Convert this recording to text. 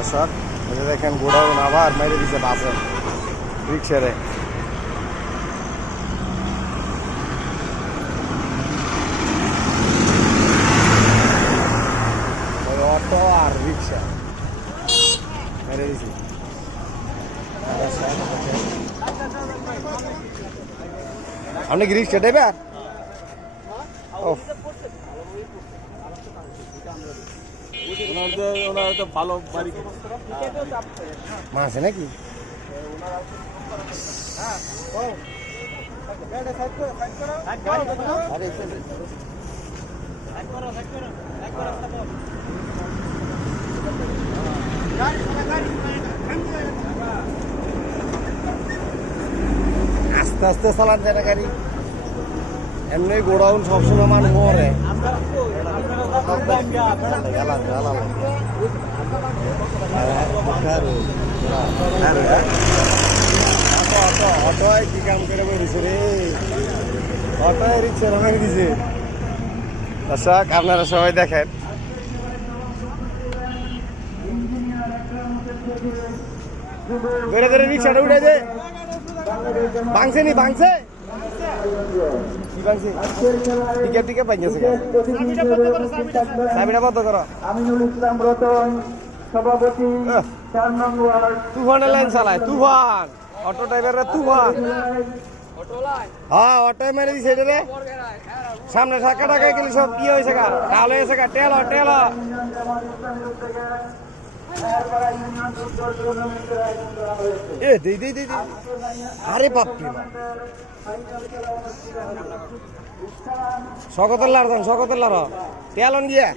দর্শক দেখেন গোডাউন আবার মেরে দিছে বাসে রিক্সারে। অটো আর রিক্সা মেরে দিছি। আপনি কি রিক্সা ড্রাইভার? মা আছে নাকি? আস্তে আস্তে চালান যায় না গাড়ি, এমনি গোডাউন সবসময় মানুষ মরে। অটোয় কি কাম করে বেরিয়েছে রে, অটোয় রিক্সা রঙের দিছে। দর্শক আপনারা সবাই দেখেন, ধরে ধরে রিক্সাটা উঠে যে ভাঙছে নি, ভাঙছে কি ভাঙছে? টিকে টিকে পাইছে, চাবিটা বন্ধ করো। আমিনুল ইসলাম রতন সভাপতি 4 নং ওয়ার্ড। তুফানের লাইন চালায়, তুফান অটো ড্রাইভারের তুফান। হ্যাঁ অটোয় মেরে দিছে রে, সামনে টাকা টাকা গেলে সব কি হয়েছে গা, ঢাল হয়েছে গা, টেল টেল। এ দেই দেই দেই, আরে বাপরে সকতলার যান, সকতলার তেলন গিয়া